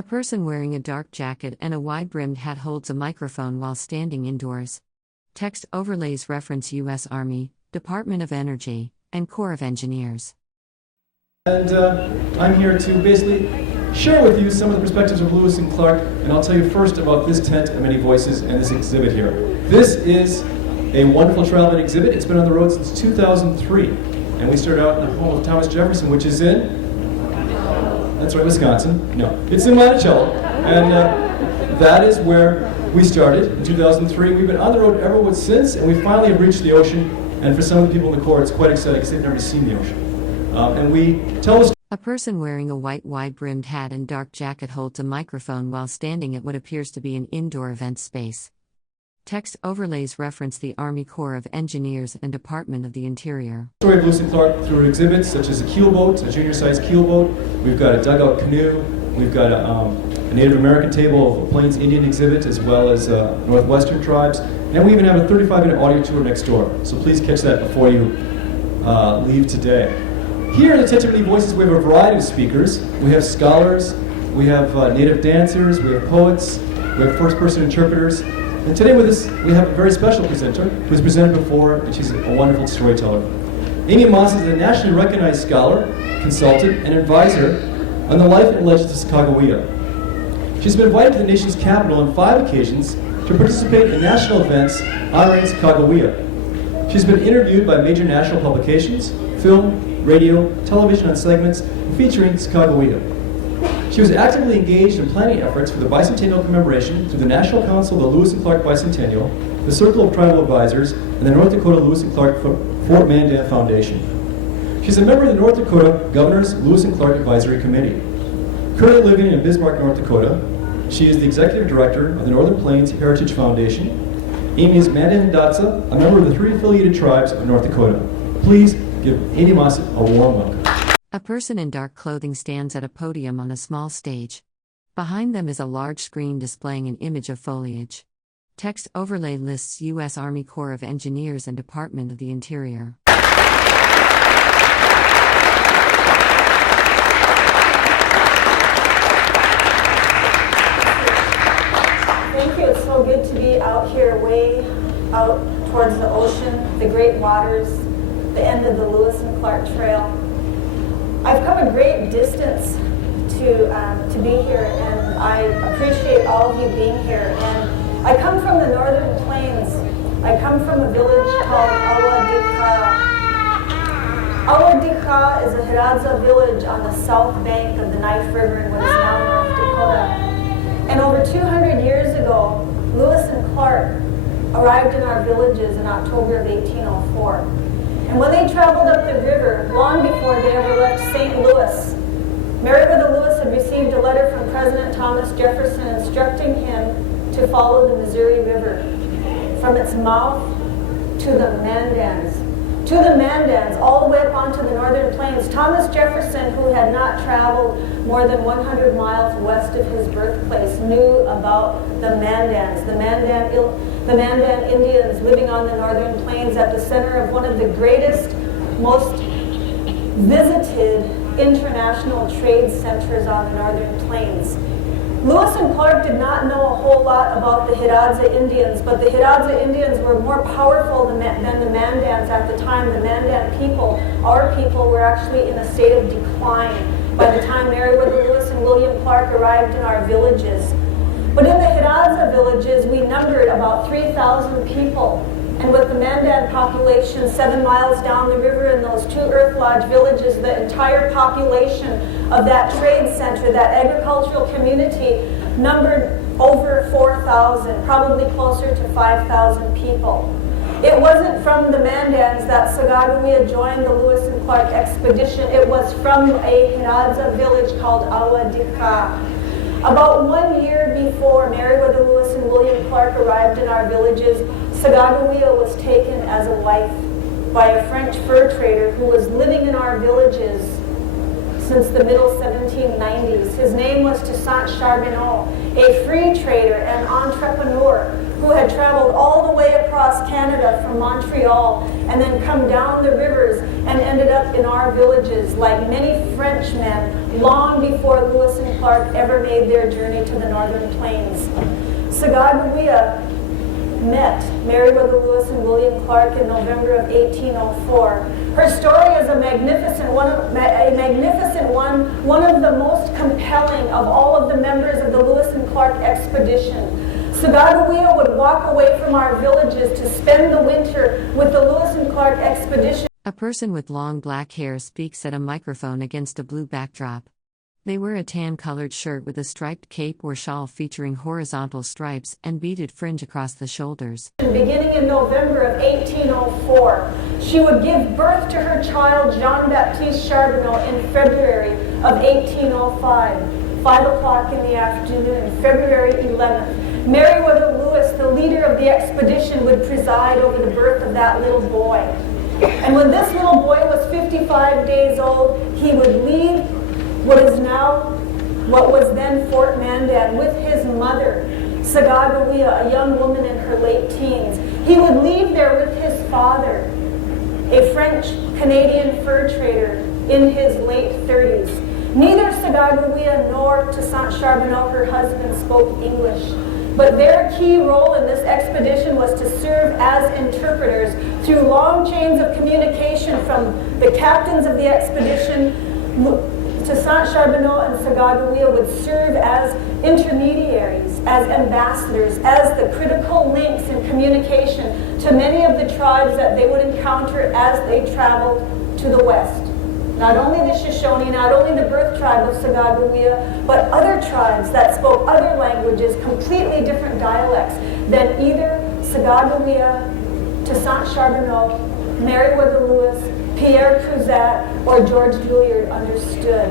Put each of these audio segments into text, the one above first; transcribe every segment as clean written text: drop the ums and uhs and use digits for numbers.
A person wearing a dark jacket and a wide-brimmed hat holds a microphone while standing indoors. Text overlays reference U.S. Army, Department of Energy, and Corps of Engineers. And I'm here to basically share with you some of the perspectives of Lewis and Clark, and I'll tell you first about this tent of many voices and this exhibit here. This is a wonderful traveling exhibit. It's been on the road since 2003, and we started out in the home of Thomas Jefferson, which is in, that's right, Wisconsin. No, it's in Monticello, and that is where we started in 2003. We've been on the road ever since, and we finally have reached the ocean, and for some of the people in the Corps, it's quite exciting because they've never seen the ocean. And we tell us. A person wearing a white wide-brimmed hat and dark jacket holds a microphone while standing at what appears to be an indoor event space. Text overlays reference the Army Corps of Engineers and Department of the Interior. Story of Lewis and Clark through exhibits such as a keelboat, a junior-sized keelboat. We've got a dugout canoe. We've got a Native American table of a Plains Indian exhibit, as well as Northwestern tribes. And we even have a 35-minute audio tour next door. So please catch that before you leave today. Here in the Tent of Many Voices, we have a variety of speakers. We have scholars, we have native dancers, we have poets, we have first-person interpreters. And today with us, we have a very special presenter who's presented before, and she's a wonderful storyteller. Amy Moss is a nationally recognized scholar, consultant, and advisor on the life and legends of Sacagawea. She's been invited to the nation's capital on 5 occasions to participate in national events honoring Sacagawea. She's been interviewed by major national publications, film, radio, television on segments featuring Sacagawea. She was actively engaged in planning efforts for the bicentennial commemoration through the National Council of the Lewis and Clark Bicentennial, the Circle of Tribal Advisors, and the North Dakota Lewis and Clark Fort Mandan Foundation. She's a member of the North Dakota Governor's Lewis and Clark Advisory Committee. Currently living in Bismarck, North Dakota, she is the Executive Director of the Northern Plains Heritage Foundation. Amy is Mandan-Hidatsa, a member of the 3 affiliated tribes of North Dakota. Please give Amy Moss a warm welcome. A person in dark clothing stands at a podium on a small stage. Behind them is a large screen displaying an image of foliage. Text overlay lists U.S. Army Corps of Engineers and Department of the Interior. Thank you. It's so good to be out here, way out towards the ocean, the great waters, the end of the Lewis and Clark Trail. I've come a great distance to be here, and I appreciate all of you being here. And I come from the Northern Plains. I come from a village called Awadika. Awadika is a Hidatsa village on the south bank of the Knife River in what is now North Dakota. And over 200 years ago, Lewis and Clark arrived in our villages in October of 1804. And when they traveled up the river, long before they ever left St. Louis, Meriwether Lewis had received a letter from President Thomas Jefferson instructing him to follow the Missouri River from its mouth to the Mandans. To the Mandans, all the way up onto the Northern Plains. Thomas Jefferson, who had not traveled more than 100 miles west of his birthplace, knew about the Mandans, the Mandan Indians living on the Northern Plains at the center of one of the greatest, most visited international trade centers on the Northern Plains. Lewis and Clark did not know a whole lot about the Hidatsa Indians, but the Hidatsa Indians were more powerful than the Mandans at the time. The Mandan people, our people, were actually in a state of decline by the time Meriwether Lewis and William Clark arrived in our villages. But in the Hidatsa villages, we numbered about 3,000 people. And with the Mandan population 7 miles down the river in those 2 Earth Lodge villages, the entire population of that trade center, that agricultural community, numbered over 4,000, probably closer to 5,000 people. It wasn't from the Mandans that Sacagawea joined the Lewis and Clark expedition. It was from a Hidatsa village called Awadika. About 1 year before Meriwether Lewis and William Clark arrived in our villages, Sacagawea was taken as a wife by a French fur trader who was living in our villages since the middle 1790s. His name was Toussaint Charbonneau, a free trader and entrepreneur who had traveled all the way across Canada from Montreal and then come down the rivers and ended up in our villages like many Frenchmen long before Lewis and Clark ever made their journey to the Northern Plains. Sacagawea met Meriwether Lewis and William Clark in November of 1804. Her story is a magnificent one, one of the most compelling of all of the members of the Lewis and Clark expedition. Sacagawea would walk away from our villages to spend the winter with the Lewis and Clark expedition. A person with long black hair speaks at a microphone against a blue backdrop. They wear a tan-colored shirt with a striped cape or shawl featuring horizontal stripes and beaded fringe across the shoulders. Beginning in November of 1804, she would give birth to her child Jean-Baptiste Charbonneau in February of 1805, 5 o'clock in the afternoon, February 11th. Meriwether Lewis, the leader of the expedition, would preside over the birth of that little boy. And when this little boy was 55 days old, he would leave what was then Fort Mandan with his mother, Sacagawea, a young woman in her late teens. He would leave there with his father, a French-Canadian fur trader in his late 30s. Neither Sacagawea nor Toussaint Charbonneau, her husband, spoke English, but their key role in this expedition was to serve as interpreters through long chains of communication from the captains of the expedition. Toussaint Charbonneau and Sacagawea would serve as intermediaries, as ambassadors, as the critical links in communication to many of the tribes that they would encounter as they traveled to the west. Not only the Shoshone, not only the birth tribe of Sacagawea, but other tribes that spoke other languages, completely different dialects than either Sacagawea, Toussaint Charbonneau, Meriwether Lewis, Pierre Cruzat, or George Villiers understood.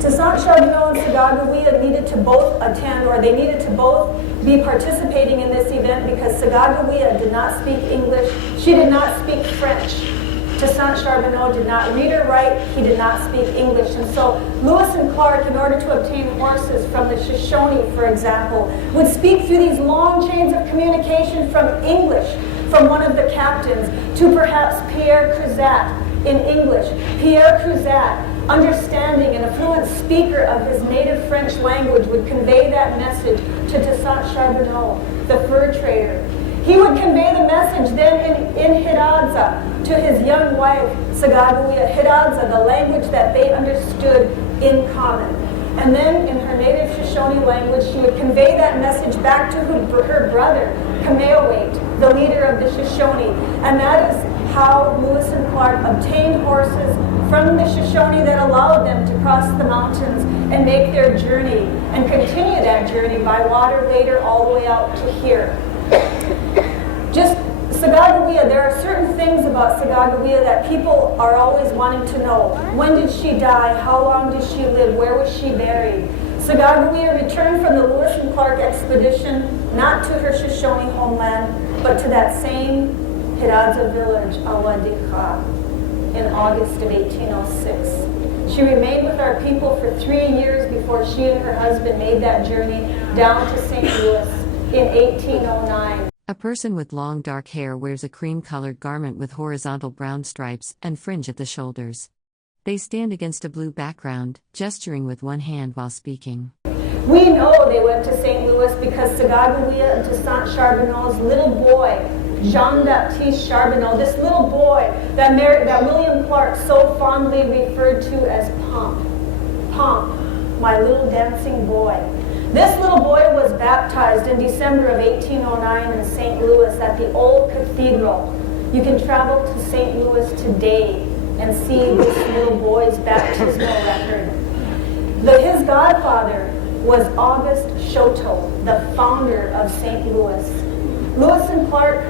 Toussaint Charbonneau and Sacagawea needed to both attend, or they needed to both be participating in this event because Sacagawea did not speak English, she did not speak French. Toussaint Charbonneau did not read or write, he did not speak English. And so Lewis and Clark, in order to obtain horses from the Shoshone, for example, would speak through these long chains of communication from English, from one of the captains, to perhaps Pierre Cruzat in English. Pierre Cruzat, understanding and a fluent speaker of his native French language, would convey that message to Toussaint Charbonneau, the fur trader. He would convey the message then in Hidatsa to his young wife, Sacagawea. Hidatsa, the language that they understood in common. And then in her native Shoshone language, she would convey that message back to her brother, Kameawait, the leader of the Shoshone. And that is how Lewis and Clark obtained horses from the Shoshone that allowed them to cross the mountains and make their journey and continue that journey by water later all the way out to here. Just Sacagawea, there are certain things about Sacagawea that people are always wanting to know. When did she die? How long did she live? Where was she buried? Sacagawea returned from the Lewis and Clark expedition, not to her Shoshone homeland, but to that same Hidatsa village, Awadika, in August of 1806. She remained with our people for 3 years before she and her husband made that journey down to St. Louis in 1809. A person with long dark hair wears a cream-colored garment with horizontal brown stripes and fringe at the shoulders. They stand against a blue background, gesturing with one hand while speaking. We know they went to St. Louis because Sacagawea and Toussaint Charbonneau's little boy, Jean-Baptiste Charbonneau, this little boy that William Clark so fondly referred to as Pomp. Pomp, my little dancing boy. This little boy was baptized in December of 1809 in St. Louis at the Old Cathedral. You can travel to St. Louis today and see this little boy's baptismal record. His godfather was Auguste Choteau, the founder of St. Louis. Lewis and Clark,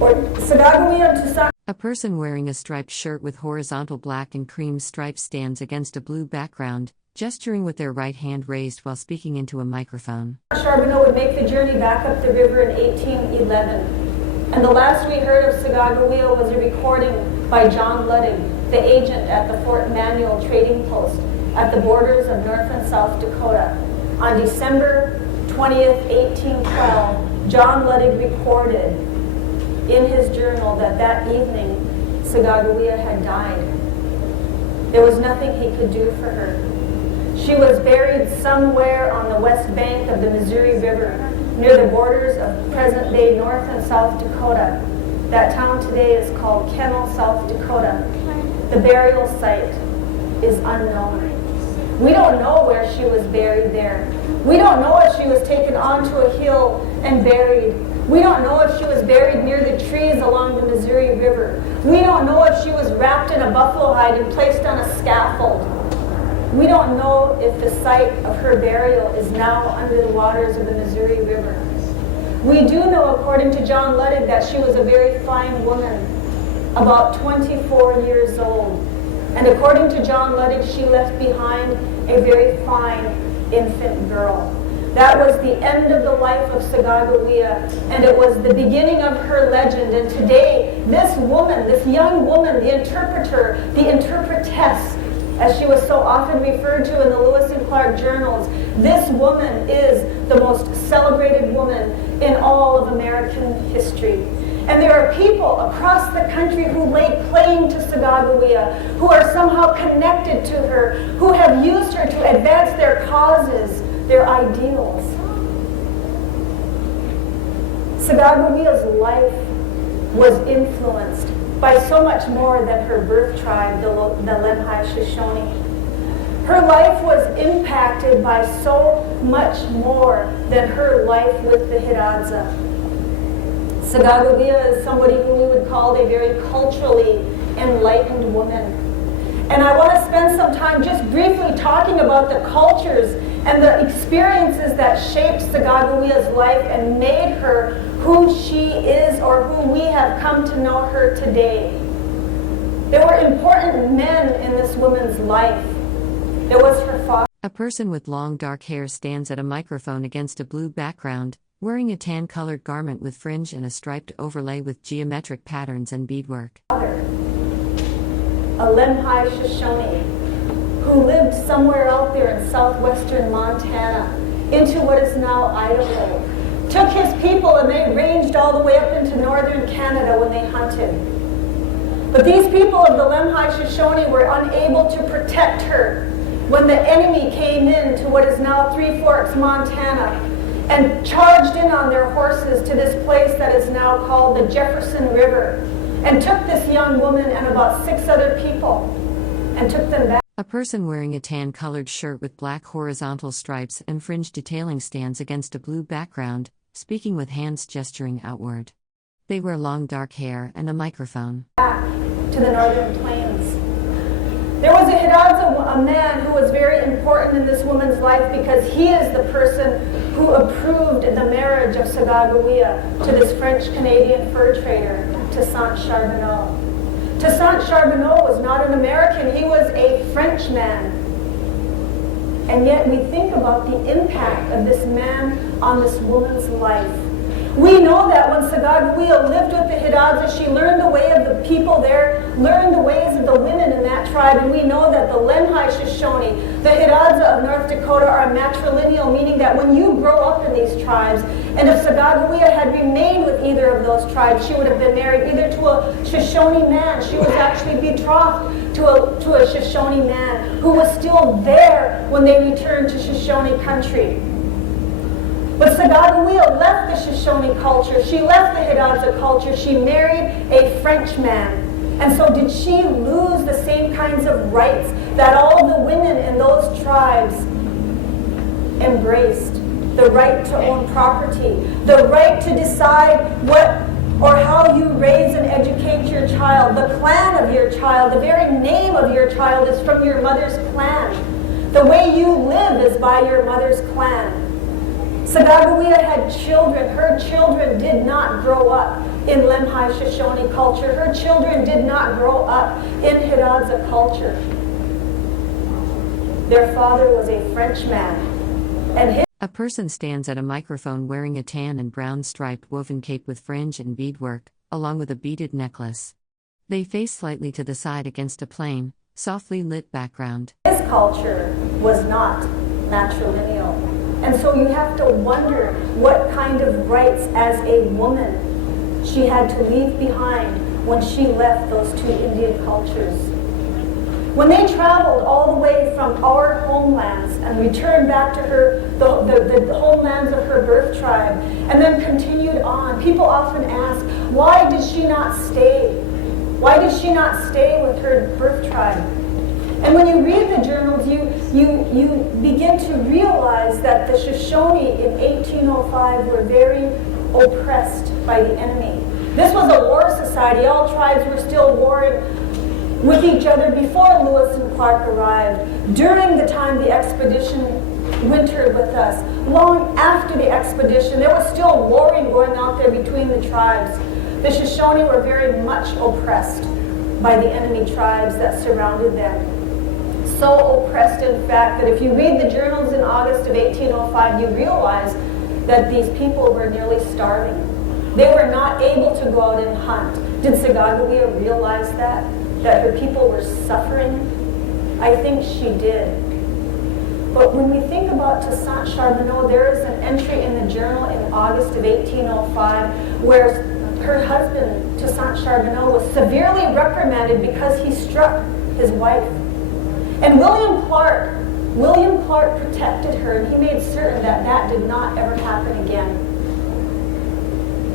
or Sacagawea and Toussaint. A person wearing a striped shirt with horizontal black and cream stripes stands against a blue background, gesturing with their right hand raised while speaking into a microphone. Charbonneau would make the journey back up the river in 1811. And the last we heard of Sacagawea was a recording by John Luddig, the agent at the Fort Manuel trading post at the borders of North and South Dakota on December 20th, 1812, John Luddig recorded in his journal that that evening Sacagawea had died. There was nothing he could do for her. She was buried somewhere on the west bank of the Missouri River, near the borders of present-day North and South Dakota. That town today is called Kennel, South Dakota. The burial site is unknown. We don't know where she was buried there. We don't know if she was taken onto a hill and buried. We don't know if she was buried near the trees along the Missouri River. We don't know if she was wrapped in a buffalo hide and placed on a scaffold. We don't know if the site of her burial is now under the waters of the Missouri River. We do know, according to John Luddig, that she was a very fine woman, about 24 years old. And according to John Luddig, she left behind a very fine infant girl. That was the end of the life of Sacagawea, and it was the beginning of her legend. And today, this woman, this young woman, the interpreter, the interpretess, as she was so often referred to in the Lewis and Clark journals, this woman is the most celebrated woman in all of American history. And there are people across the country who lay claim to Sacagawea, who are somehow connected to her, who have used her to advance their causes, their ideals. Sacagawea's life was influenced by so much more than her birth tribe, the Lemhi Shoshone. Her life was impacted by so much more than her life with the Hidatsa. Sacagawea is somebody who we would call a very culturally enlightened woman. And I want to spend some time just briefly talking about the cultures and the experiences that shaped Sacagawea's life and made her who she is, or who we have come to know her today. There were important men in this woman's life. There was her father. A person with long dark hair stands at a microphone against a blue background, wearing a tan-colored garment with fringe and a striped overlay with geometric patterns and beadwork. A Lemhi Shoshone who lived somewhere out there in southwestern Montana into what is now Idaho, took his people and they ranged all the way up into northern Canada when they hunted. But these people of the Lemhi Shoshone were unable to protect her when the enemy came in to what is now Three Forks, Montana, and charged in on their horses to this place that is now called the Jefferson River, and took this young woman and about 6 other people and took them back. A person wearing a tan-colored shirt with black horizontal stripes and fringe detailing stands against a blue background, speaking with hands gesturing outward. They wear long dark hair and a microphone. Back to the northern plains. There was a Hidatsa, a man who was very important in this woman's life because he is the person who approved the marriage of Sacagawea to this French-Canadian fur trader, Toussaint Charbonneau. Toussaint Charbonneau was not an American, he was a Frenchman. And yet we think about the impact of this man on this woman's life. We know that when Sacagawea lived with the Hidatsa, she learned the way of the people there, learned the ways of the women in that tribe, and we know that the Lemhi Shoshone, the Hidatsa of North Dakota, are matrilineal, meaning that when you grow up in these tribes, and if Sacagawea had remained with either of those tribes, she would have been married either to a Shoshone man. She was actually betrothed to a Shoshone man who was still there when they returned to Shoshone country. But Sacagawea left the Shoshone culture, she left the Hidatsa culture, she married a Frenchman. And so did she lose the same kinds of rights that all the women in those tribes embraced? The right to own property, the right to decide what or how you raise and educate your child, the clan of your child, the very name of your child is from your mother's clan. The way you live is by your mother's clan. Sacagawea had children. Her children did not grow up in Lemhi Shoshone culture. Her children did not grow up in Hidatsa culture. Their father was a Frenchman, and his A person stands at a microphone wearing a tan and brown striped woven cape with fringe and beadwork, along with a beaded necklace. They face slightly to the side against a plain, softly lit background. culture was not matrilineal. And so you have to wonder what kind of rights as a woman she had to leave behind when she left those two Indian cultures. When they traveled all the way from our homelands and returned back to the homelands of her birth tribe, and then continued on, people often ask, why did she not stay? Why did she not stay with her birth tribe? And when you read the journals, you begin to realize that the Shoshone in 1805 were very oppressed by the enemy. This was a war society. All tribes were still warring with each other before Lewis and Clark arrived. During the time the expedition wintered with us, long after the expedition, there was still warring going out there between the tribes. The Shoshone were very much oppressed by the enemy tribes that surrounded them. So oppressed, in fact, that if you read the journals in August of 1805, you realize that these people were nearly starving. They were not able to go out and hunt. Did Sacagawea realize that her people were suffering? I think she did. But when we think about Toussaint Charbonneau, there is an entry in the journal in August of 1805 where her husband, Toussaint Charbonneau, was severely reprimanded because he struck his wife. And William Clark protected her, and he made certain that that did not ever happen again.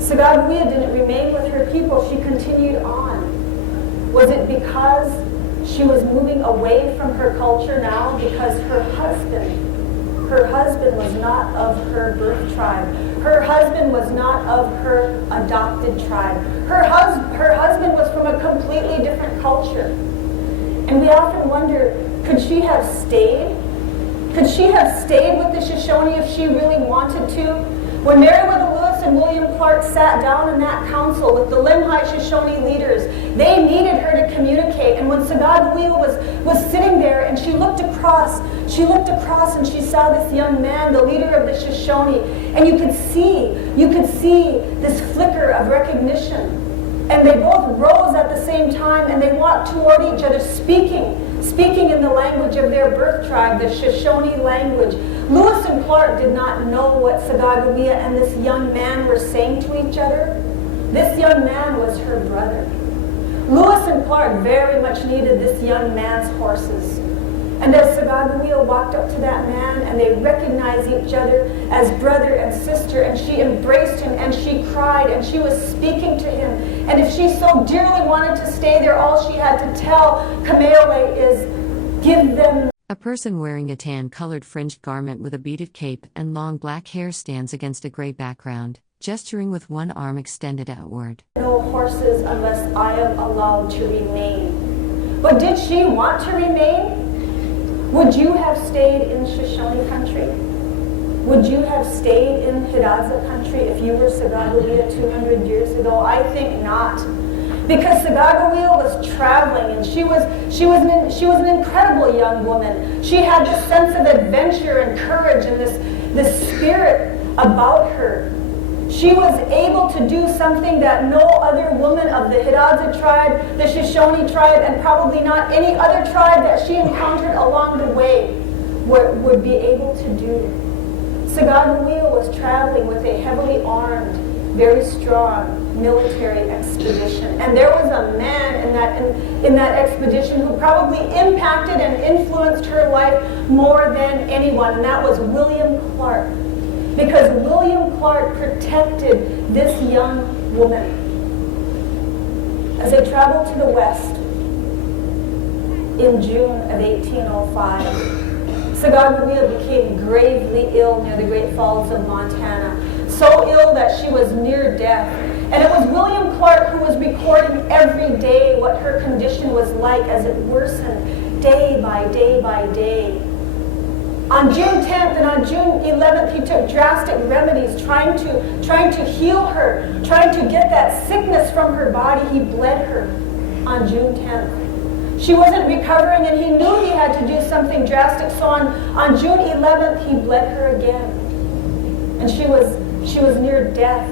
Sacagawea didn't remain with her people. She continued on. Was it because she was moving away from her culture now? Because her husband was not of her birth tribe. Her husband was not of her adopted tribe. Her husband was from a completely different culture. And we often wonder, could she have stayed? Could she have stayed with the Shoshone if she really wanted to? When Meriwether Lewis and William Clark sat down in that council with the Limhi Shoshone leaders, they needed her to communicate. And when Sacagawea was sitting there and she looked across and she saw this young man, the leader of the Shoshone, and you could see this flicker of recognition. And they both rose at the same time and they walked toward each other, speaking in the language of their birth tribe, the Shoshone language. Lewis and Clark did not know what Sacagawea and this young man were saying to each other. This young man was her brother. Lewis and Clark very much needed this young man's horses. And as Sacagawea walked up to that man and they recognized each other as brother and sister, and she embraced him and she cried and she was speaking to him. And if she so dearly wanted to stay there, all she had to tell Kamehameha is, give them. A person wearing a tan-colored fringed garment with a beaded cape and long black hair stands against a gray background, gesturing with one arm extended outward. No horses unless I am allowed to remain. But did she want to remain? Would you have stayed in Shoshone country? Would you have stayed in Hidatsa country if you were Sacagawea 200 years ago? I think not. Because Sacagawea was traveling and she was an incredible young woman. She had this sense of adventure and courage and this spirit about her. She was able to do something that no other woman of the Hidatsa tribe, the Shoshone tribe, and probably not any other tribe that she encountered along the way would be able to do. Sacagawea was traveling with a heavily armed, very strong military expedition. And there was a man in that expedition who probably impacted and influenced her life more than anyone, and that was William Clark. Because William Clark protected this young woman. As they traveled to the west in June of 1805, Sacagawea became gravely ill near the Great Falls of Montana. So ill that she was near death. And it was William Clark who was recording every day what her condition was like as it worsened day by day by day. On June 10th and on June 11th, he took drastic remedies trying to heal her, trying to get that sickness from her body. He bled her on June 10th. She wasn't recovering and he knew he had to do something drastic. So on June 11th, he bled her again. And she was near death.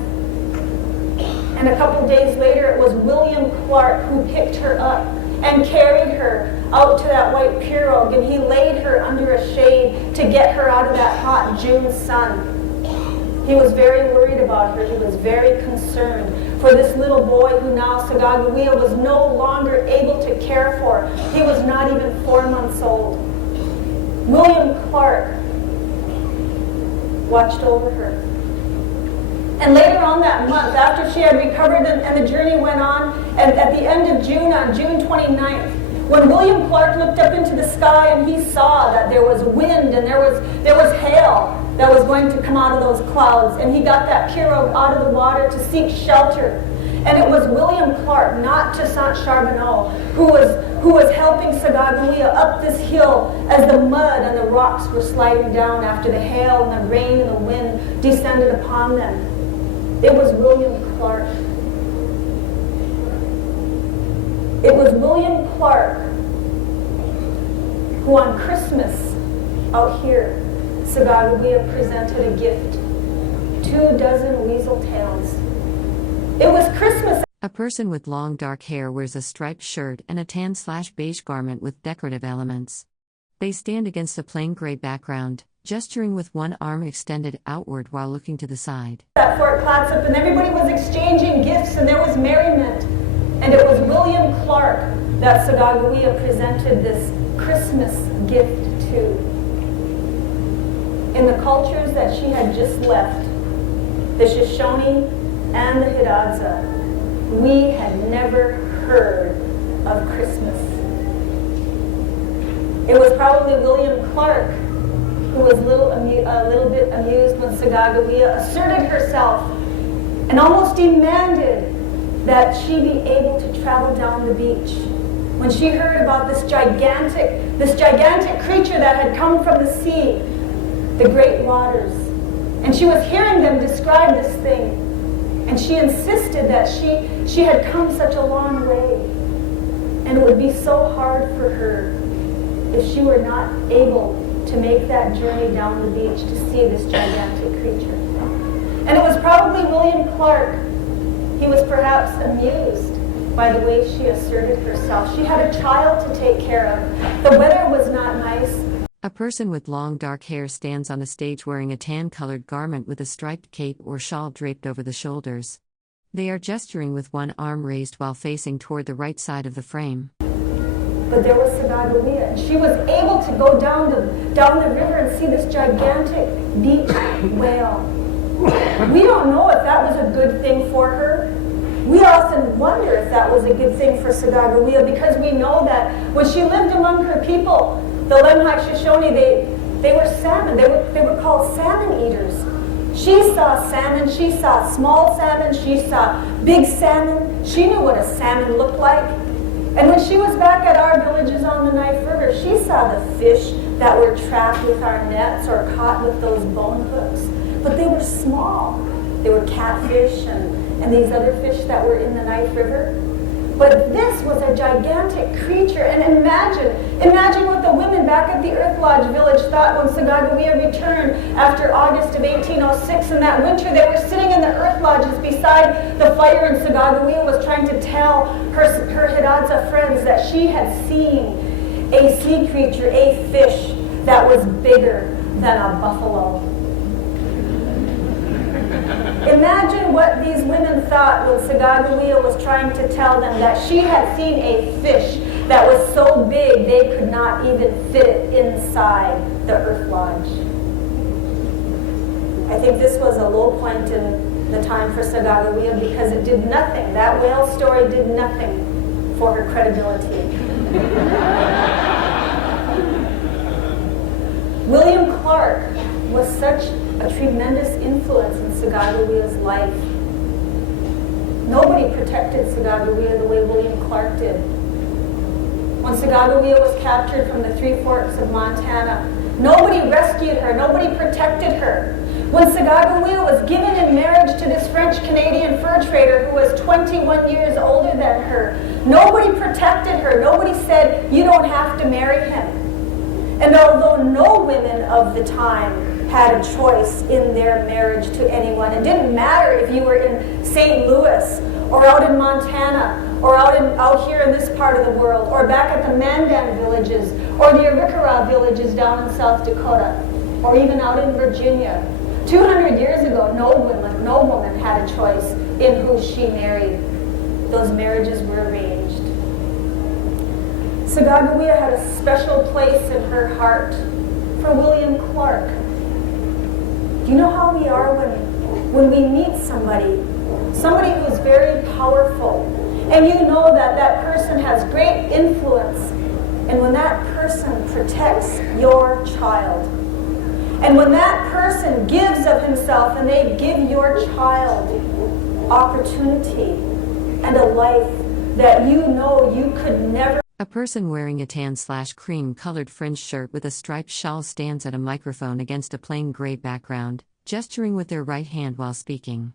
And a couple days later, it was William Clark who picked her up and carried her out to that white pirogue, and he laid her under a shade to get her out of that hot June sun. He was very worried about her. He was very concerned for this little boy who now Sacagawea was no longer able to care for. He was not even 4 months old. William Clark watched over her. And later on that month, after she had recovered and the journey went on, and at the end of June, on June 29th, when William Clark looked up into the sky and he saw that there was wind and there was hail that was going to come out of those clouds, and he got that pirogue out of the water to seek shelter. And it was William Clark, not Toussaint Charbonneau, who was helping Sacagawea up this hill as the mud and the rocks were sliding down after the hail and the rain and the wind descended upon them. It was William Clark. It was William Clark who on Christmas out here, Sacagawea presented a gift, 24 weasel tails. It was Christmas. A person with long dark hair wears a striped shirt and a tan/beige garment with decorative elements. They stand against a plain gray background, gesturing with one arm extended outward while looking to the side. At Fort Clatsop, and everybody was exchanging gifts, and there was merriment. And it was William Clark that Sacagawea presented this Christmas gift to. In the cultures that she had just left, the Shoshone and the Hidatsa, we had never heard of Christmas. It was probably William Clark who was a little bit amused when Sacagawea asserted herself and almost demanded that she be able to travel down the beach. When she heard about this gigantic creature that had come from the sea, the great waters, and she was hearing them describe this thing, and she insisted that she had come such a long way, and it would be so hard for her if she were not able to make that journey down the beach to see this gigantic creature. And it was probably William Clark. He was perhaps amused by the way she asserted herself. She had a child to take care of. The weather was not nice. A person with long dark hair stands on a stage wearing a tan-colored garment with a striped cape or shawl draped over the shoulders. They are gesturing with one arm raised while facing toward the right side of the frame. But there was Sacagawea, and she was able to go down the river and see this gigantic beach whale. We don't know if that was a good thing for her. We often wonder if that was a good thing for Sacagawea, because we know that when she lived among her people, the Lemhi Shoshone, they were salmon. They were called salmon eaters. She saw salmon. She saw small salmon. She saw big salmon. She knew what a salmon looked like. And when she was back at our villages on the Knife River, she saw the fish that were trapped with our nets or caught with those bone hooks. But they were small. They were catfish and these other fish that were in the Knife River. But this was a gigantic creature. And imagine what the women back at the Earth Lodge village thought when Sacagawea returned after August of 1806. And that winter they were sitting in the Earth Lodges beside the fire, and Sacagawea was trying to tell her Hidatsa friends that she had seen a sea creature, a fish that was bigger than a buffalo. Imagine what these women thought when Sacagawea was trying to tell them that she had seen a fish that was so big they could not even fit it inside the Earth Lodge. I think this was a low point in the time for Sacagawea, because it did nothing. That whale story did nothing for her credibility. William Clark was such a tremendous influence in Sacagawea's life. Nobody protected Sacagawea the way William Clark did. When Sacagawea was captured from the Three Forks of Montana, nobody rescued her, nobody protected her. When Sacagawea was given in marriage to this French-Canadian fur trader who was 21 years older than her, nobody protected her. Nobody said, "You don't have to marry him." And although no women of the time had a choice in their marriage to anyone, it didn't matter if you were in St. Louis or out in Montana, or out here in this part of the world, or back at the Mandan villages, or the Arikara villages down in South Dakota, or even out in Virginia. 200 years ago, no woman had a choice in who she married. Those marriages were arranged. Sacagawea had a special place in her heart for William Clark. Do you know how we are when we meet somebody who's very powerful, and you know that that person has great influence, and when that person protects your child, and when that person gives of himself and they give your child opportunity and a life that you know you could never. A person wearing a tan/cream colored fringed shirt with a striped shawl stands at a microphone against a plain gray background, gesturing with their right hand while speaking.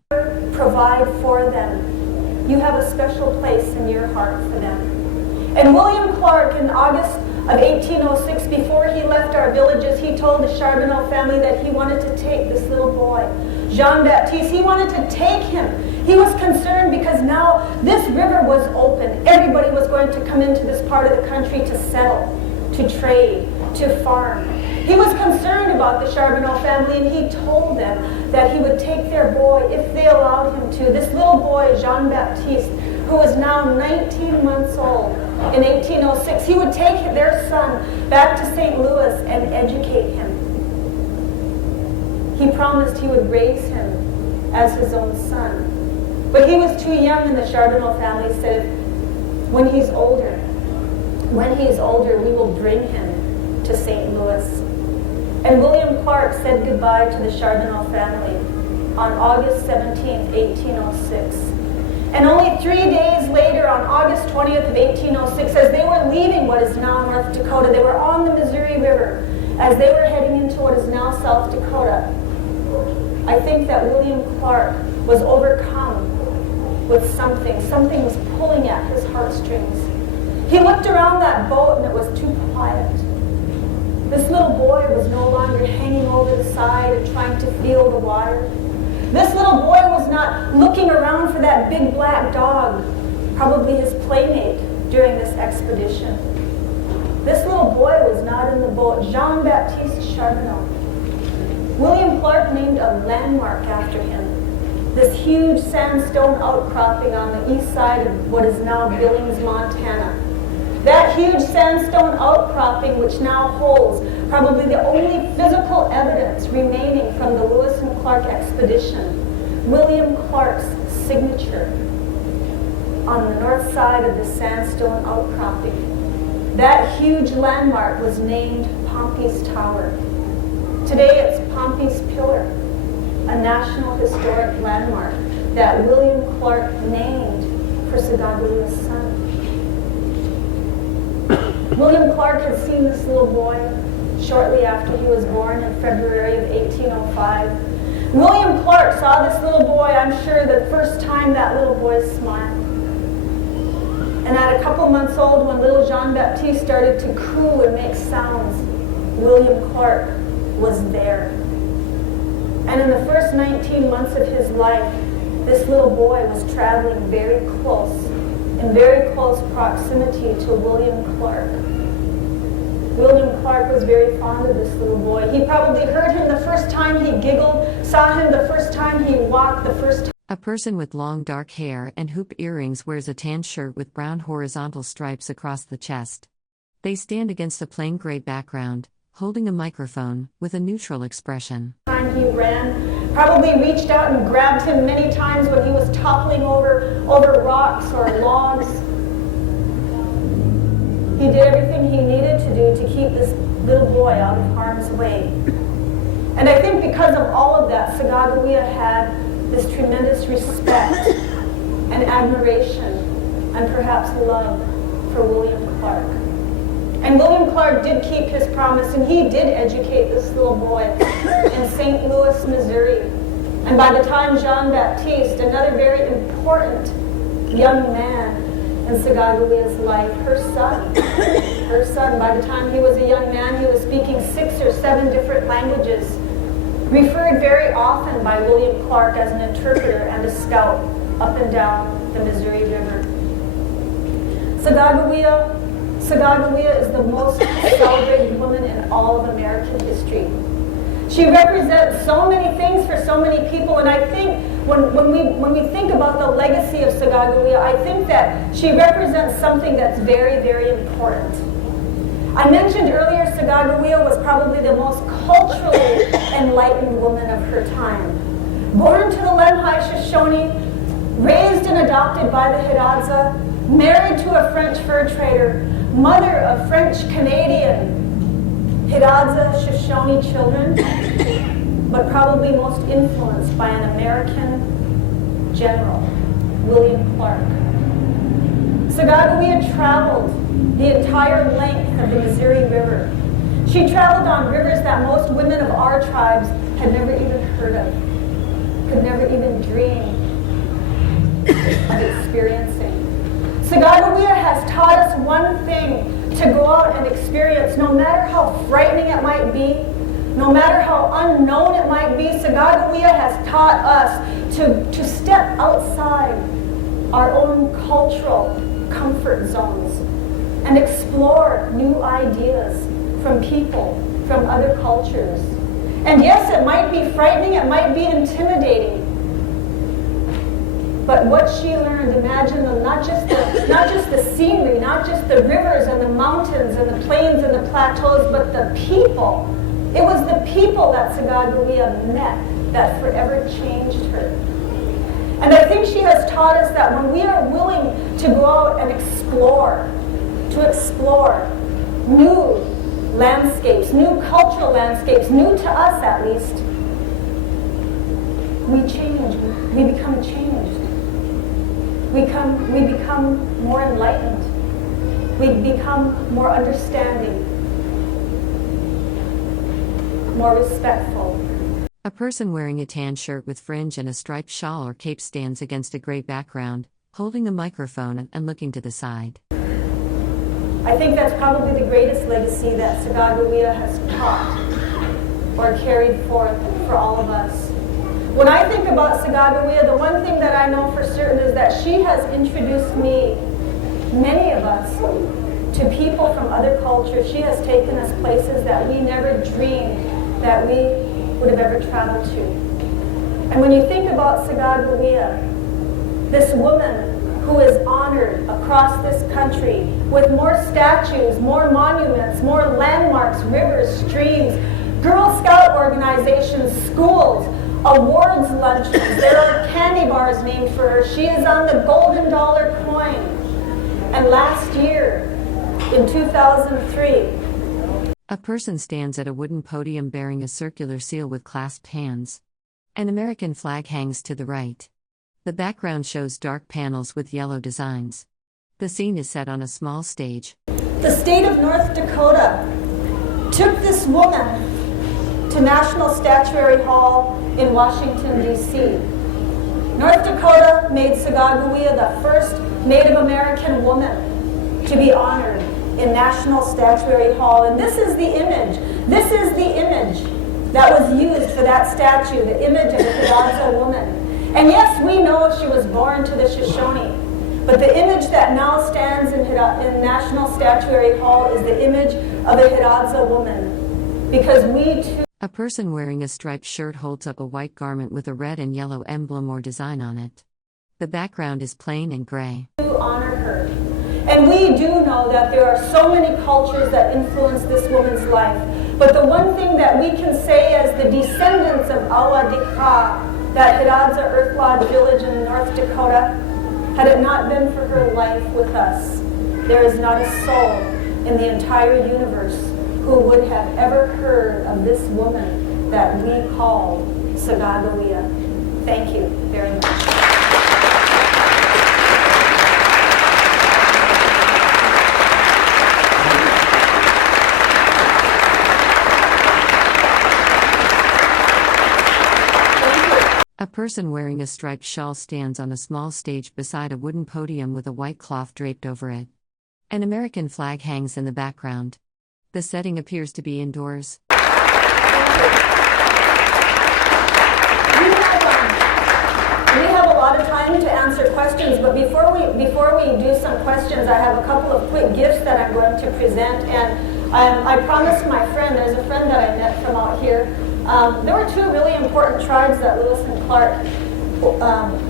Provide for them. You have a special place in your heart for them. And William Clark, in August of 1806, before he left our villages, he told the Charbonneau family that he wanted to take this little boy, Jean-Baptiste. He wanted to take him. He was concerned because now this river was open. Everybody was going to come into this part of the country to settle, to trade, to farm. He was concerned about the Charbonneau family, and he told them that he would take their boy if they allowed him to. This little boy, Jean-Baptiste, who was now 19 months old in 1806, he would take their son back to St. Louis and educate him. He promised he would raise him as his own son. But he was too young, and the Charbonneau family said, when he's older, we will bring him to St. Louis. And William Clark said goodbye to the Charbonneau family on August 17, 1806. And only 3 days later, on August 20th of 1806, as they were leaving what is now North Dakota, they were on the Missouri River, as they were heading into what is now South Dakota, I think that William Clark was overcome with something. Something was pulling at his heartstrings. He looked around that boat and it was too quiet. This little boy was no longer hanging over the side and trying to feel the water. This little boy was not looking around for that big black dog, probably his playmate during this expedition. This little boy was not in the boat. Jean-Baptiste Charbonneau. William Clark named a landmark after him. This huge sandstone outcropping on the east side of what is now Billings, Montana. That huge sandstone outcropping, which now holds probably the only physical evidence remaining from the Lewis and Clark expedition, William Clark's signature on the north side of the sandstone outcropping. That huge landmark was named Pompey's Tower. Today it's Pompey's Pillar, a National Historic Landmark that William Clark named for Sacagawea's son. William Clark had seen this little boy shortly after he was born in February of 1805. William Clark saw this little boy, I'm sure, the first time that little boy smiled. And at a couple months old, when little Jean-Baptiste started to coo and make sounds, William Clark was there. And in the first 19 months of his life, this little boy was traveling very close, in very close proximity to William Clark. William Clark was very fond of this little boy. He probably heard him the first time he giggled, saw him the first time he walked, the first time. A person with long dark hair and hoop earrings wears a tan shirt with brown horizontal stripes across the chest. They stand against a plain gray background, holding a microphone, with a neutral expression. Time he ran, probably reached out and grabbed him many times when he was toppling over rocks or logs. He did everything he needed to do to keep this little boy out of harm's way. And I think because of all of that, Sacagawea had this tremendous respect and admiration and perhaps love for William Clark. And William Clark did keep his promise, and he did educate this little boy in St. Louis, Missouri. And by the time Jean-Baptiste, another very important young man in Sacagawea's life, her son, by the time he was a young man, he was speaking 6 or 7 different languages, referred very often by William Clark as an interpreter and a scout up and down the Missouri River. Sacagawea is the most celebrated woman in all of American history. She represents so many things for so many people, and I think when we think about the legacy of Sacagawea, I think that she represents something that's very, very important. I mentioned earlier Sacagawea was probably the most culturally enlightened woman of her time. Born to the Lemhi Shoshone, raised and adopted by the Hidatsa, married to a French fur trader, mother of French-Canadian Hidatsa Shoshone children, but probably most influenced by an American general, William Clark. Sacagawea traveled the entire length of the Missouri River. She traveled on rivers that most women of our tribes had never even heard of, could never even dream of experiencing. Sacagawea has taught us one thing to go out and experience, no matter how frightening it might be, no matter how unknown it might be. Sacagawea has taught us to step outside our own cultural comfort zones and explore new ideas from people, from other cultures. And yes, it might be frightening, it might be intimidating, but what she learned, imagine not just the scenery, not just the rivers and the mountains and the plains and the plateaus, but the people. It was the people that Sacagawea met that forever changed her. And I think she has taught us that when we are willing to go out and explore, to explore new landscapes, new cultural landscapes, new to us at least, we change, we become changed. We become more enlightened. We become more understanding, more respectful. A person wearing a tan shirt with fringe and a striped shawl or cape stands against a gray background, holding a microphone and looking to the side. I think that's probably the greatest legacy that Sacagawea has taught or carried forth for all of us. When I think about Sacagawea, the one thing that I know for certain is that she has introduced me, many of us, to people from other cultures. She has taken us places that we never dreamed that we would have ever traveled to. And when you think about Sacagawea, this woman who is honored across this country with more statues, more monuments, more landmarks, rivers, streams, Girl Scout organizations, schools, awards luncheons. There are candy bars named for her. She is on the golden dollar coin. And last year, in 2003, a person stands at a wooden podium bearing a circular seal with clasped hands. An American flag hangs to the right. The background shows dark panels with yellow designs. The scene is set on a small stage. The state of North Dakota took this woman to National Statuary Hall in Washington, D.C. North Dakota made Sacagawea the first Native American woman to be honored in National Statuary Hall. And this is the image. This is the image that was used for that statue, the image of the Hidatsa woman. And yes, we know she was born to the Shoshone, but the image that now stands in National Statuary Hall is the image of a Hidatsa woman. Because we too... A person wearing a striped shirt holds up a white garment with a red and yellow emblem or design on it. The background is plain and gray. Honor her. And we do know that there are so many cultures that influence this woman's life. But the one thing that we can say as the descendants of Awadikha, that Hidatsa Earth Lodge village in North Dakota, had it not been for her life with us, there is not a soul in the entire universe who would have ever heard of this woman that we call Sacagawea. Thank you very much. A person wearing a striped shawl stands on a small stage beside a wooden podium with a white cloth draped over it. An American flag hangs in the background. The setting appears to be indoors. We have a lot of time to answer questions, but But before we do some questions, I have a couple of quick gifts that I'm going to present. And I promised my friend, there's a friend that I met from out here. There were two really important tribes that Lewis and Clark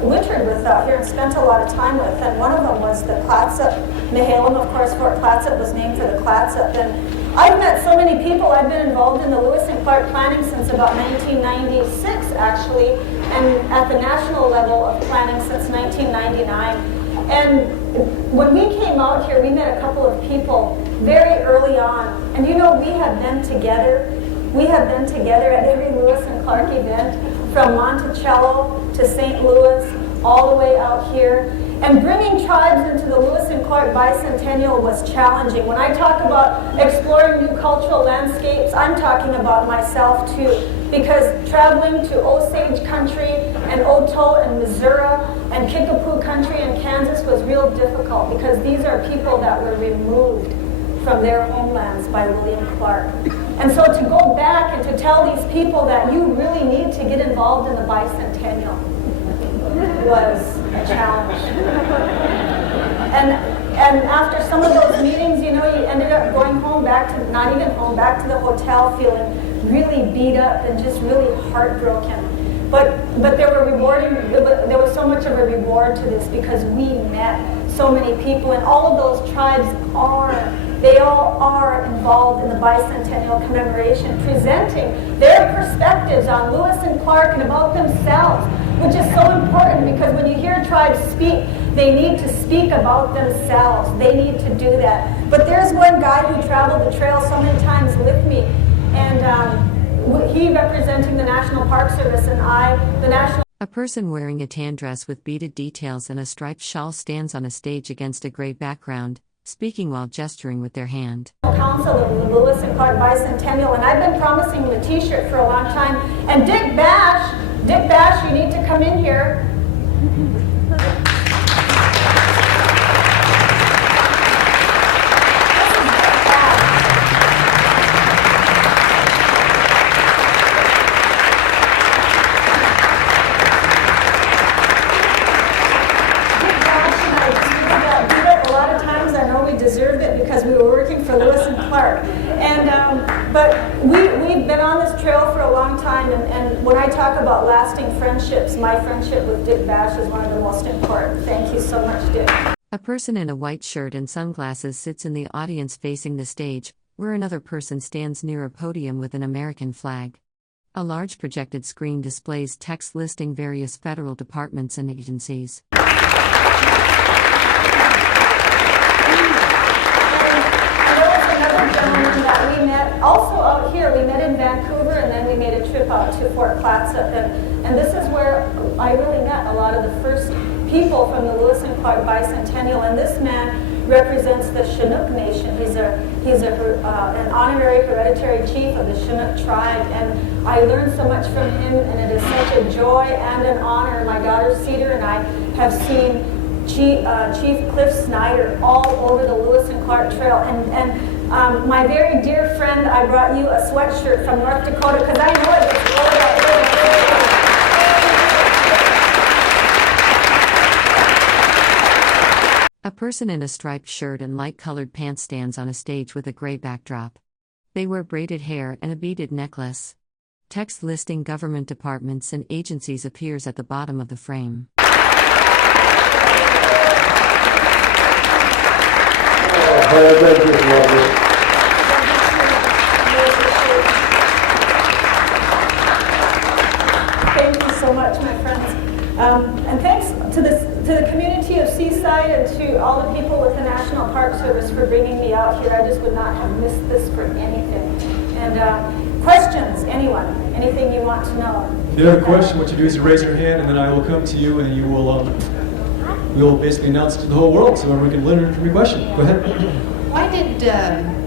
wintered with out here and spent a lot of time with. And one of them was the Clatsop. Nehalem, of course, Fort Clatsop was named for the Clatsop. And I've met so many people. I've been involved in the Lewis and Clark planning since about 1996, actually, and at the national level of planning since 1999. And when we came out here, we met a couple of people very early on. And you know, we have been together. We have been together at every Lewis and Clark event, from Monticello to St. Louis, all the way out here. And bringing tribes into the Lewis and Clark Bicentennial was challenging. When I talk about exploring new cultural landscapes, I'm talking about myself too. Because traveling to Osage country and Otoe and Missouri and Kickapoo country in Kansas was real difficult, because these are people that were removed from their homelands by William Clark. And so to go back and to tell these people that you really need to get involved in the bicentennial was a challenge. And after some of those meetings, you know, you ended up going home back to, not even home, back to the hotel feeling really beat up and just really heartbroken. But there was so much of a reward to this, because we met so many people, and all of those tribes they all are involved in the bicentennial commemoration, presenting their perspectives on Lewis and Clark and about themselves, which is so important, because when you hear tribes speak, they need to speak about themselves. They need to do that. But there's one guy who traveled the trail so many times with me, and he representing the National Park Service, and the National... A person wearing a tan dress with beaded details and a striped shawl stands on a stage against a gray background, speaking while gesturing with their hand. Council of the Lewis and Clark Bicentennial, and I've been promising him a t-shirt for a long time. And Dick Bash, you need to come in here. Deserved it because we were working for Lewis and Clark. And but we've been on this trail for a long time, and when I talk about lasting friendships, my friendship with Dick Bash is one of the most important. Thank you so much, Dick. A person in a white shirt and sunglasses sits in the audience facing the stage, where another person stands near a podium with an American flag. A large projected screen displays text listing various federal departments and agencies. That we met also out here. We met in Vancouver, and then we made a trip out to Fort Clatsop, and this is where I really met a lot of the first people from the Lewis and Clark Bicentennial. And this man represents the Chinook Nation. He's an honorary hereditary chief of the Chinook tribe, and I learned so much from him, and it is such a joy and an honor. My daughter Cedar and I have seen Chief Cliff Snyder all over the Lewis and Clark Trail, and my very dear friend, I brought you a sweatshirt from North Dakota, because I know it gets cold out there. A person in a striped shirt and light-colored pants stands on a stage with a gray backdrop. They wear braided hair and a beaded necklace. Text listing government departments and agencies appears at the bottom of the frame. Thank you so much, my friends. And thanks to the community of Seaside and to all the people with the National Park Service for bringing me out here. I just would not have missed this for anything. And questions, anyone? Anything you want to know? If you have a question, what you do is you raise your hand, and then I will come to you, and you will we will basically announce it to the whole world, so everyone can learn from your question. Go ahead. Why did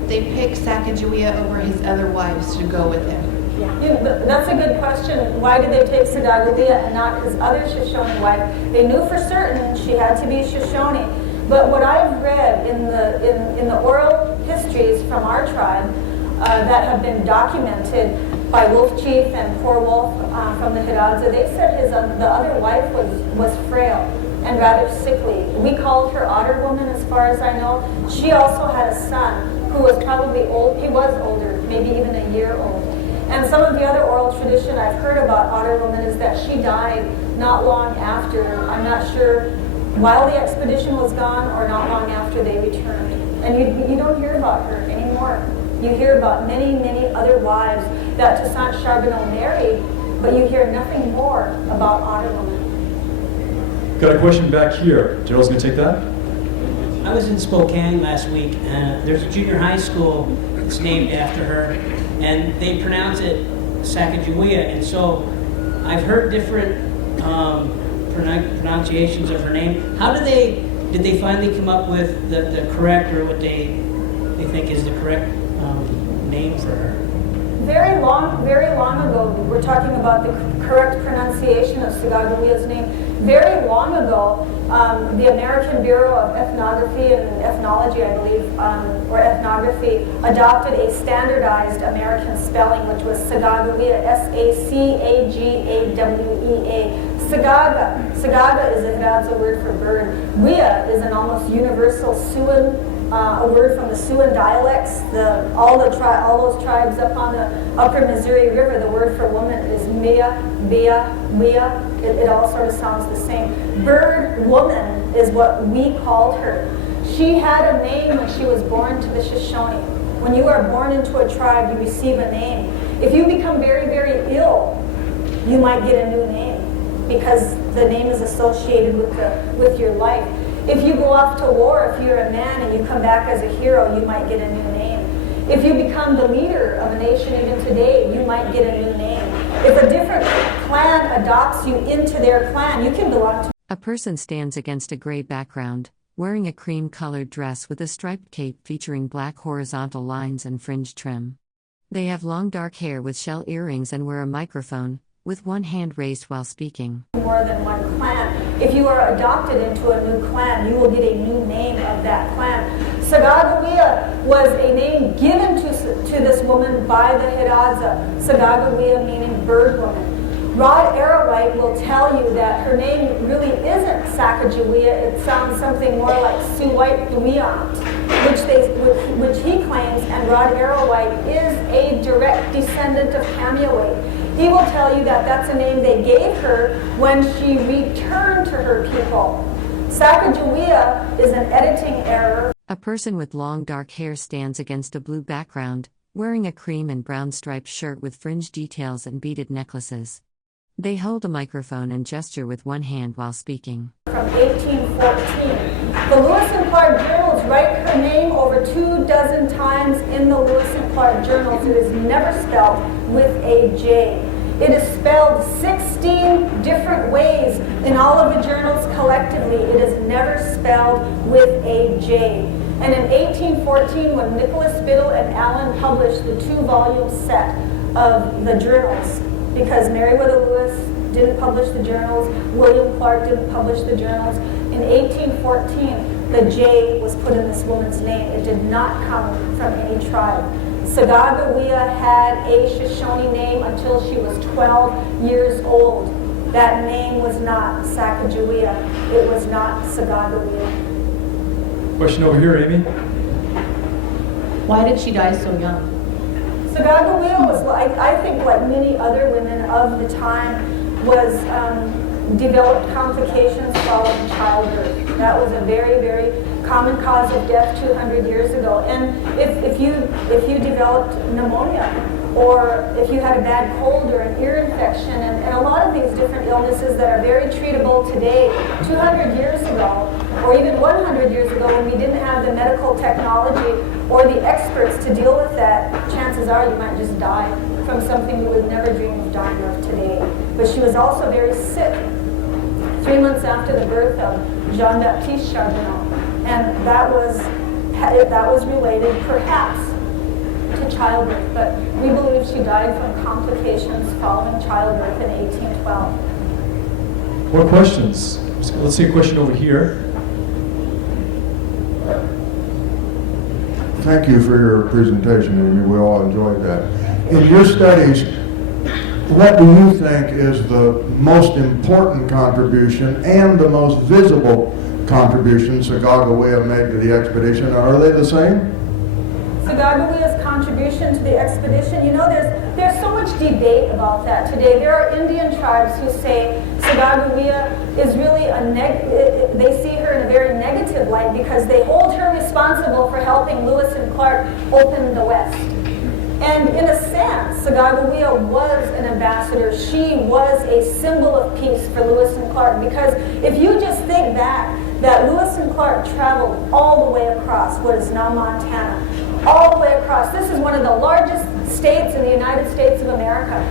they pick Sacagawea over his other wives to go with him? Yeah, that's a good question. Why did they take Sacagawea and not his other Shoshone wife? They knew for certain she had to be Shoshone. But what I've read in the oral histories from our tribe that have been documented by Wolf Chief and Poor Wolf from the Hidatsa, they said the other wife was frail. and rather sickly. We called her Otter Woman as far as I know. She also had a son who was probably old. He was older, maybe even a year old. And some of the other oral tradition I've heard about Otter Woman is that she died not long after. I'm not sure while the expedition was gone or not long after they returned. And you don't hear about her anymore. You hear about many, many other wives that Toussaint Charbonneau married, but you hear nothing more about Otter Woman. Got a question back here. Gerald's going to take that. I was in Spokane last week, and there's a junior high school that's named after her, and they pronounce it Sacagawea, and so I've heard different pronunciations of her name. Did they finally come up with the correct, or what they think is the correct name for her? Very long ago, we're talking about the correct pronunciation of Sacagawea's name. Very long ago, the American Bureau of Ethnography and Ethnology, I believe, or Ethnography, adopted a standardized American spelling, which was Sacagawea, S-A-C-A-G-A-W-E-A. Sagaga is a Hidatsa word for bird. Wea is an almost universal Siouan, a word from the Siouan dialects. All those tribes up on the upper Missouri River, the word for woman is Mea, Bea, Wea. It all sort of sounds the same. Bird woman is what we called her. She had a name when she was born to the Shoshone. When you are born into a tribe, you receive a name. If you become very, very ill, you might get a new name, because the name is associated with your life. If you go off to war, if you're a man and you come back as a hero, you might get a new name. If you become the leader of a nation even today, you might get a new name. If a different clan adopts you into their clan, you can belong to. A person stands against a gray background, wearing a cream-colored dress with a striped cape featuring black horizontal lines and fringe trim. They have long dark hair with shell earrings and wear a microphone, with one hand raised while speaking. More than one clan. If you are adopted into a new clan, you will get a new name of that clan. Sacagawea was a name given to this woman by the Hidatsa. Sacagawea meaning bird woman. Rod Arrowhite will tell you that her name really isn't Sacagawea. It sounds something more like Suwait Duiant, which he claims, and Rod Arrowhite is a direct descendant of Kameaway. He will tell you that that's a name they gave her when she returned to her people. Sacagawea is an editing error. A person with long dark hair stands against a blue background, wearing a cream and brown striped shirt with fringe details and beaded necklaces. They hold a microphone and gesture with one hand while speaking. From 1814. The Lewis and Clark journals write her name over 24 times in the Lewis and Clark journals. It is never spelled with a J. It is spelled 16 different ways in all of the journals collectively. It is never spelled with a J. And in 1814, when Nicholas Biddle and Allen published the 2-volume set of the journals, because Meriwether Lewis didn't publish the journals, William Clark didn't publish the journals, in 1814, the J was put in this woman's name. It did not come from any tribe. Sacagawea had a Shoshone name until she was 12 years old. That name was not Sacagawea. It was not Sacagawea. Question over here, Amy. Why did she die so young? Sacagawea was, I think, like many other women of the time, was developed complications following childbirth. That was a very, very common cause of death 200 years ago. And if you developed pneumonia, or if you had a bad cold or an ear infection, and a lot of these different illnesses that are very treatable today, 200 years ago, or even 100 years ago, when we didn't have the medical technology or the experts to deal with that, chances are you might just die from something you would never dream of dying of today. But she was also very sick 3 months after the birth of Jean-Baptiste Charbonneau, and that was related perhaps to childbirth, but we believe she died from complications following childbirth in 1812. More questions? Let's see a question over here. Thank you for your presentation, Amy. We all enjoyed that. In your studies, what do you think is the most important contribution and the most visible contribution Sacagawea made to the expedition? Are they the same? Sacagawea's contribution to the expedition, you know, there's so much debate about that today. There are Indian tribes who say Sacagawea is really they see her in a very negative light because they hold her responsible for helping Lewis and Clark open the West. And in a sense, Sacagawea was an ambassador. She was a symbol of peace for Lewis and Clark, because if you just think that Lewis and Clark traveled all the way across what is now Montana, all the way across. This is one of the largest states in the United States of America.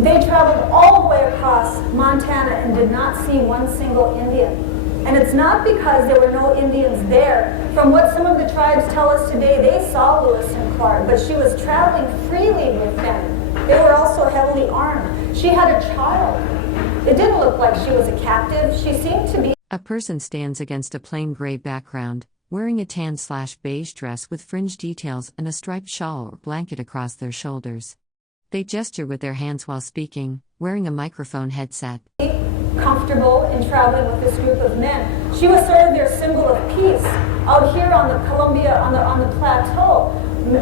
They traveled all the way across Montana and did not see one single Indian. And it's not because there were no Indians there. From what some of the tribes tell us today, they saw Lewis and Clark, but she was traveling freely with them. They were also heavily armed. She had a child. It didn't look like she was a captive. She seemed to be. A person stands against a plain gray background, wearing a tan/beige dress with fringe details and a striped shawl or blanket across their shoulders. They gesture with their hands while speaking, wearing a microphone headset. Comfortable in traveling with this group of men. She was sort of their symbol of peace. Out here on the Columbia, on the plateau,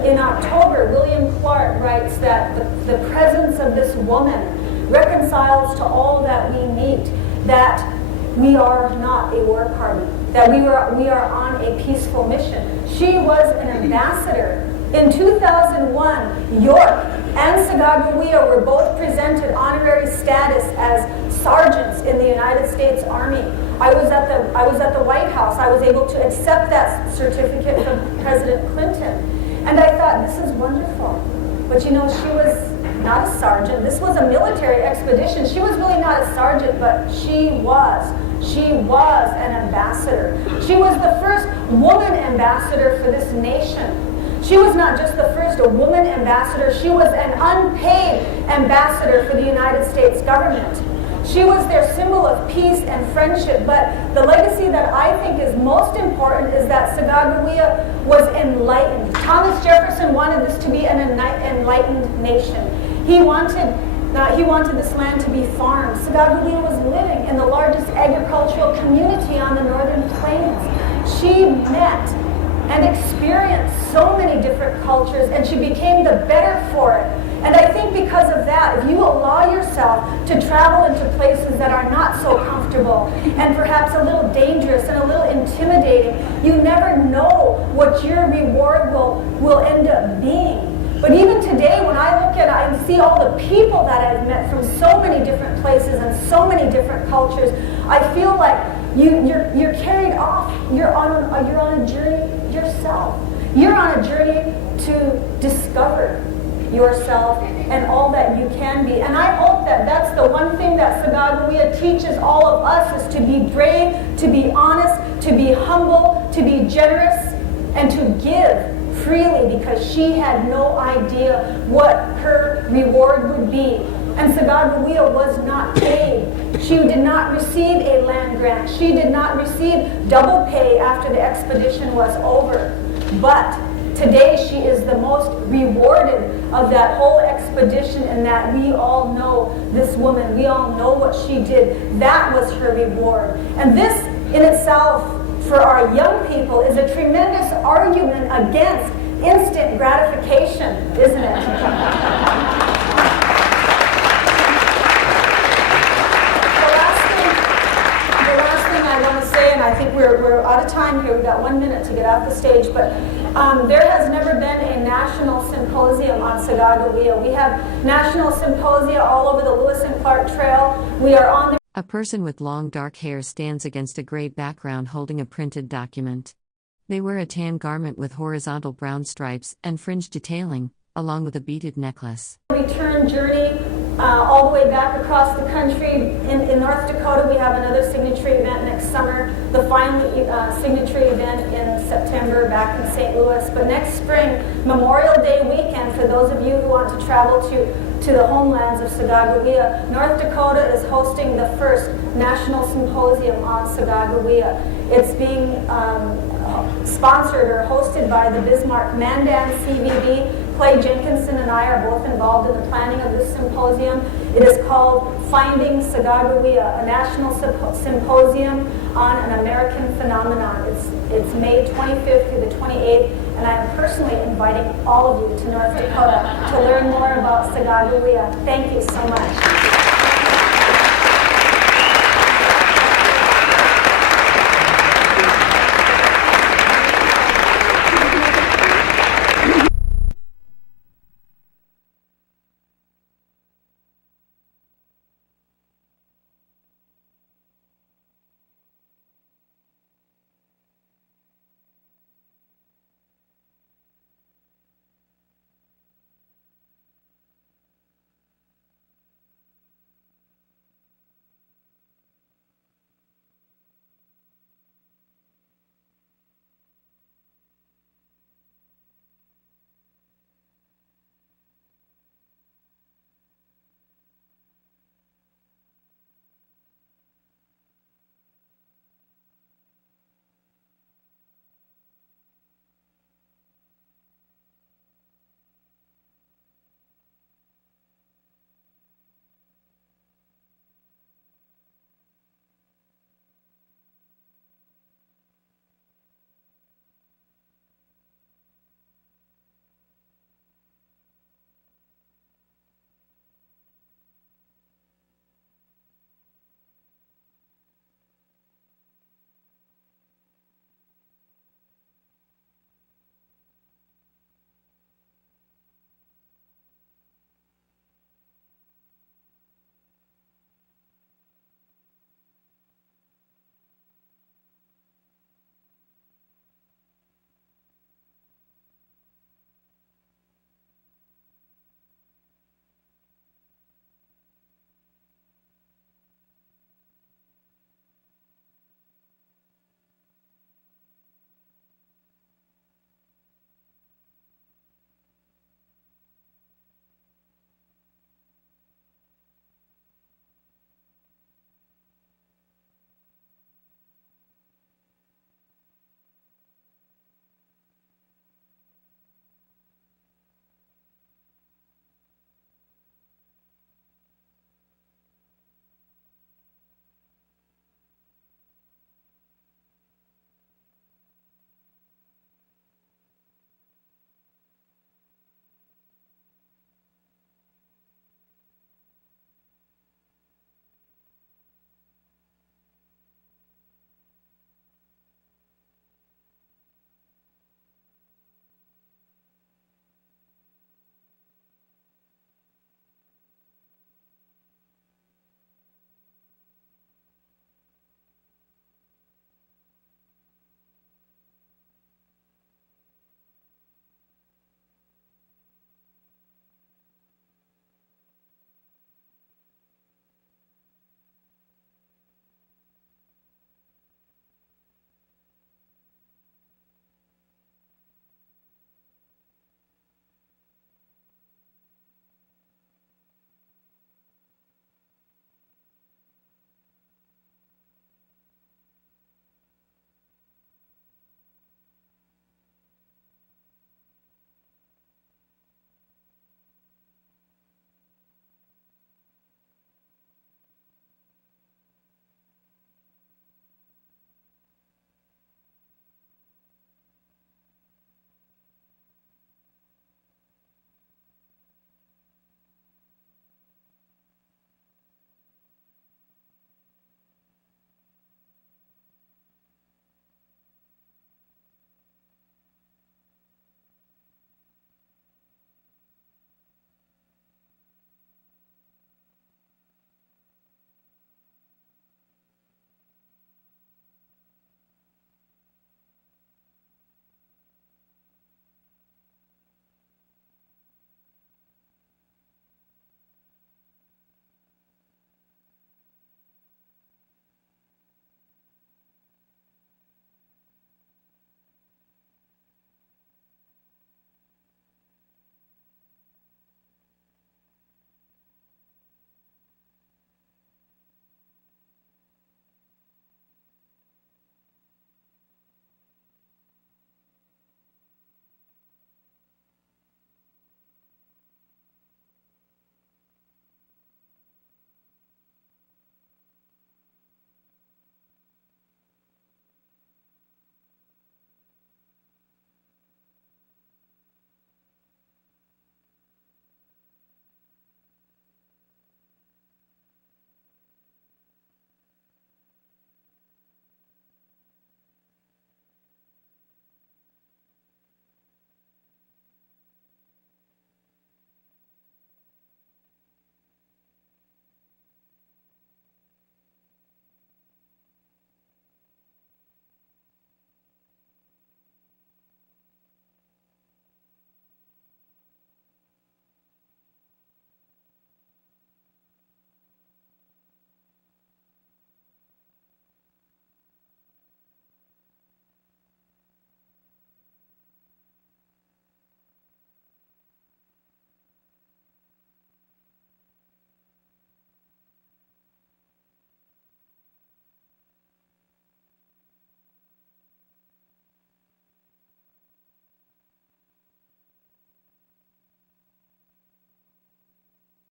in October, William Clark writes that the presence of this woman reconciles to all that we meet, that we are not a war party, that we are on a peaceful mission. She was an ambassador. In 2001, York and Sacagawea were both presented honorary status as sergeants in the United States Army. I was at the White House. I was able to accept that certificate from President Clinton. And I thought, this is wonderful. But you know, she was not a sergeant. This was a military expedition. She was really not a sergeant, but she was. She was an ambassador. She was the first woman ambassador for this nation. She was not just the first woman ambassador, she was an unpaid ambassador for the United States government. She was their symbol of peace and friendship, but the legacy that I think is most important is that Sacagawea was enlightened. Thomas Jefferson wanted this to be an enlightened nation. He wanted this land to be farmed. Sacagawea was living in the largest agricultural community on the northern plains. She met and experienced so many different cultures, and she became the better for it. And I think because of that, if you allow yourself to travel into places that are not so comfortable and perhaps a little dangerous and a little intimidating, you never know what your reward will end up being. But even today, when I look at it and see all the people that I've met from so many different places and so many different cultures, I feel like you're carried off. You're on a journey yourself. You're on a journey to discover yourself and all that you can be. And I hope that that's the one thing that Sacagawea teaches all of us, is to be brave, to be honest, to be humble, to be generous, and to give freely, because she had no idea what her reward would be. And Sacagawea was not paid. She did not receive a land grant. She did not receive double pay after the expedition was over. But today she is the most rewarded of that whole expedition, in that we all know this woman. We all know what she did. That was her reward. And this in itself, for our young people, is a tremendous argument against instant gratification, isn't it? And I think we're out of time here. We've got 1 minute to get off the stage, but there has never been a national symposium on Sacagawea. We have national symposia all over the Lewis and Clark Trail. We are on the... A person with long dark hair stands against a gray background holding a printed document. They wear a tan garment with horizontal brown stripes and fringe detailing, along with a beaded necklace. Return journey all the way back across the country. In North Dakota, we have another signatory event next summer, the final signatory event in September back in St. Louis. But next spring, Memorial Day weekend, for those of you who want to travel to the homelands of Sacagawea, North Dakota is hosting the first national symposium on Sacagawea. It's being sponsored or hosted by the Bismarck Mandan CVB, Clay Jenkinson and I are both involved in the planning of this symposium. It is called Finding Sacagawea, a national symposium on an American phenomenon. It's May 25th through the 28th, and I am personally inviting all of you to North Dakota to learn more about Sacagawea. Thank you so much.